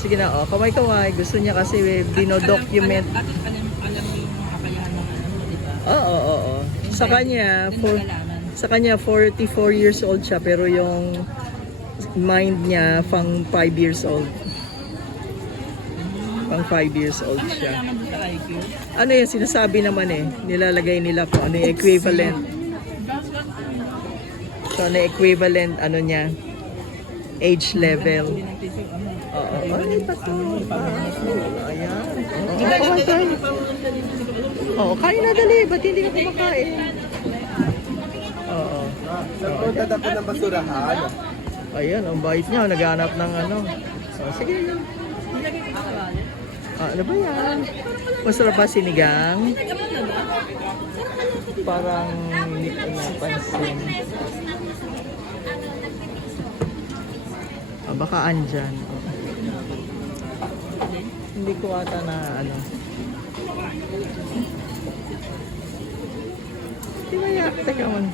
Sige na, oh, kamay-kamay. Gusto niya kasi dinodocument. Alam mo yung kakayahan ng ano mo, di ba? Oo. Sa kanya 44 years old siya pero yung mind niya pang 5 years old. Pang 5 years old siya. Nalaman doon sa IQ. Ano yung sinasabi naman nilalagay nila kung ano yung equivalent. So, ano yung equivalent, ano niya, age level. Oo. Ay, pato. Ayan. Oo, kain na dali. Ba't hindi ka kumakain? Oo. Nagpunta na po ng basurahan. Ayan, ang bait niya. Naghanap ng ano. Sige. Ano ba yan? Masarap ba sinigang? Parang hindi ko napansin. Baka andyan. Hindi ko ata na ano. Di ba ya? Teka man.